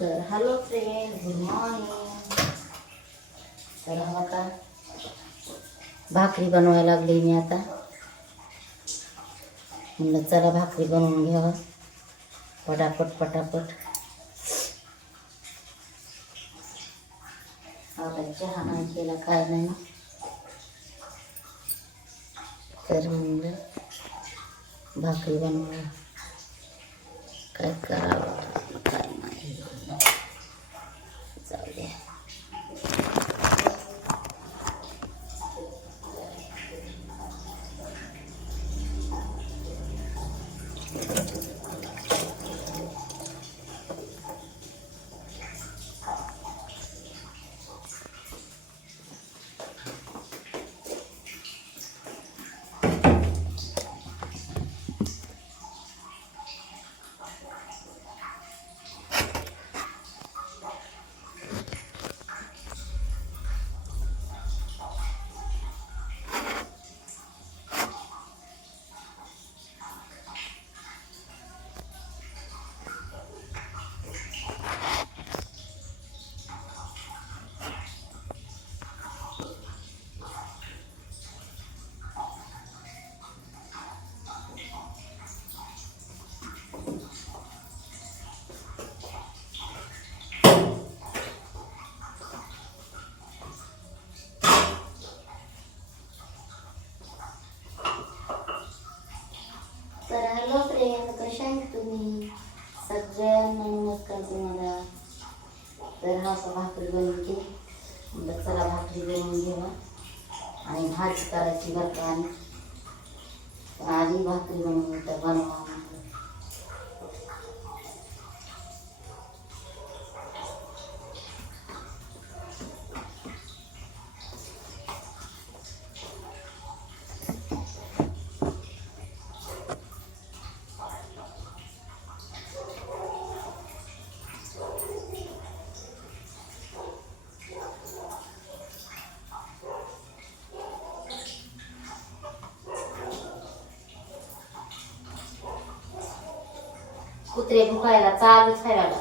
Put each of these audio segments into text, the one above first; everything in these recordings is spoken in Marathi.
तर हॅलो फ्रेंड गुड मॉर्निंग तर हा का भाकरी बनवायला लागली मी आता. म्हणलं चला भाकरी बनवून घ्यावं पटापट पटापट. आता चहा नाही केला काय नाही. तर म्हणलं भाकरी बनवा काय करावं? तर हॅलो फ्रेंड कशा आहेत तुम्ही सगळ्यांना नमस्कार तुम्हाला तर हा असा भाकरी बनवते म्हटलं चला भाकरी बनवून घेवा आणि भाजी करायची बरं का आधी भाकरी बनवून तर बनवा कुत्रे भुकायला चालूच फिरायला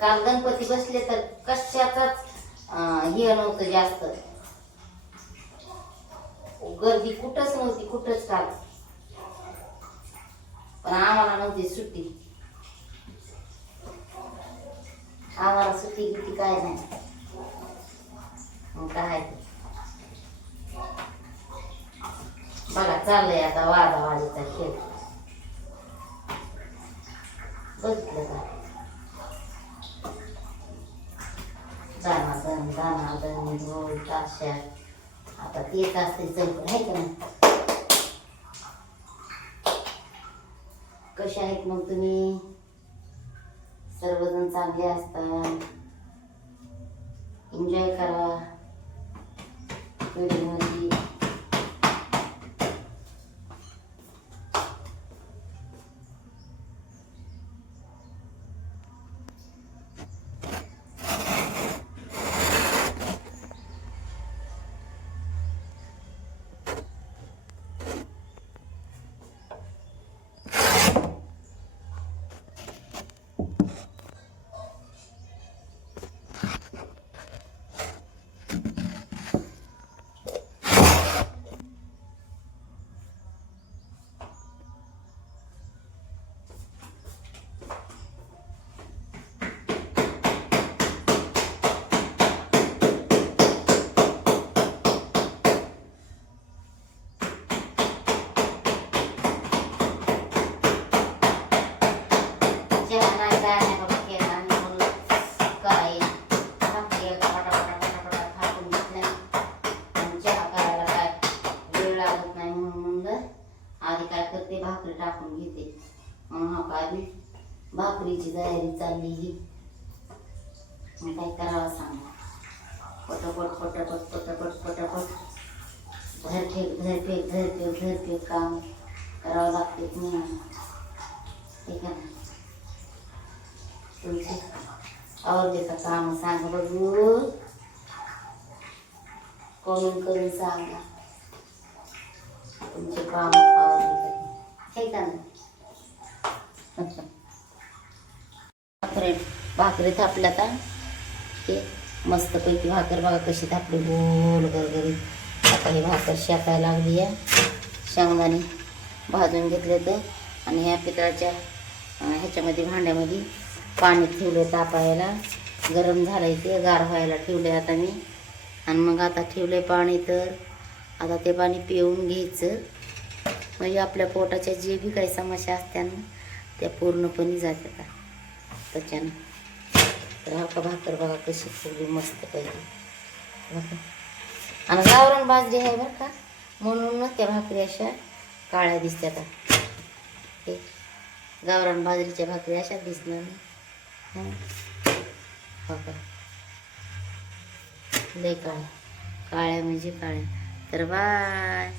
काल गणपती बसले तर कशाचाच हे नव्हतं जास्त. गर्दी कुठंच नव्हती कुठंच काल. पण आम्हाला नव्हती सुट्टी. आम्हाला सुट्टी किती काय नाही. मग काय बघा चाललंय आता वादा वाजेचा खेळ. बघितलं का दानादन ढोल ताशा आता तेच असते चौकड आहे का नाही कसे आहेत मग तुम्ही सर्वजण चांगले असतात एन्जॉय करा व्हिडिओमध्ये भाकरीची तयारी चालली ही मग काय करावं सांगा. पटापट पटापट पटापट पटपट. घरफेक घरफेक घरफेक घरफेक काम करावं लागते. नाही ठीक आहे ना? तुमची आवडीचं काम? सांग बघू. कमेंट करून सांगा. तुमचे काम आवडले हे का ना? भाकरी भाकरी थापल्या आता. हे मस्तपैकी भाकर बघा कशी थापली. गोल गरगरीत आता ही भाकर शेकायला लागली आहे. शेंगदाणे भाजून घेतले तर आणि ह्या पितळाच्या ह्याच्यामध्ये भांड्यामध्ये पाणी ठेवलं तापायला. गरम झालं ते गार व्हायला ठेवले आता मी. आणि मग आता ठेवले पाणी तर आता ते पाणी पिऊन घ्यायचं. म्हणजे आपल्या पोटाच्या जे बी काही समस्या असत्या ना त्या पूर्णपणे जातात त्याच्यानं तर हा भाकर बघा कशी फुगली मस्त पाहिजे आणि गावरान बाजरी आहे बरं का? म्हणूनच त्या भाकरी अशा काळ्या दिसतात हे गावरान बाजरीच्या भाकरी अशा दिसणार नाही. हो का? लय काळ्या. काळ्या म्हणजे काळ्या. तर बाय.